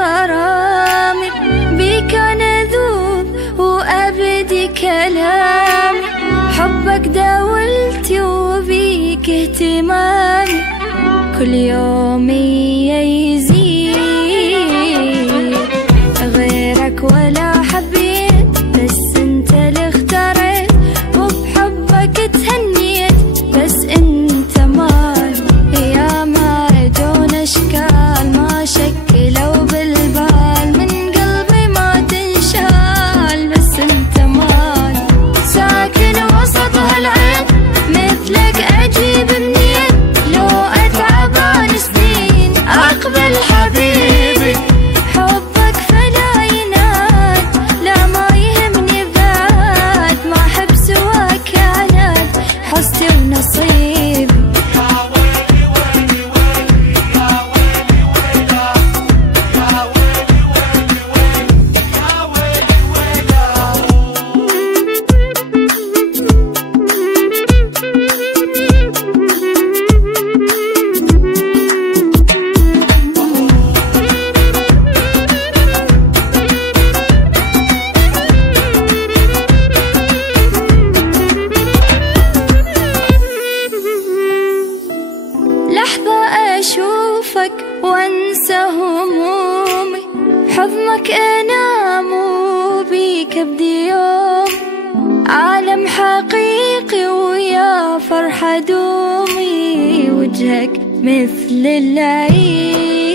غرامي، بيك أنا ذوب وأبدي كلامي، حبك داولتي وبيك اهتمامي، كل يوم يزيد غيرك ولا حبيت، بس انت اللي اختريت، وبحبك تهنيت، بس انت مال يا ما دون اشكال، ما شكلوا بالبال، من قلبي ما تنشال، بس انت مال ساكن وسط هالعين، مثلك عجيب منين، لو اتعب عن سنين اقبل حبيبي، حبك فلا يناد، لا ما يهمني بعد، ما احب سواك عناد، حظي ونصيبي. لحظة أشوفك وأنسى همومي، حضنك أنام وبيك أبدي يوم، عالم حقيقي ويا فرحة دومي، وجهك مثل العيد.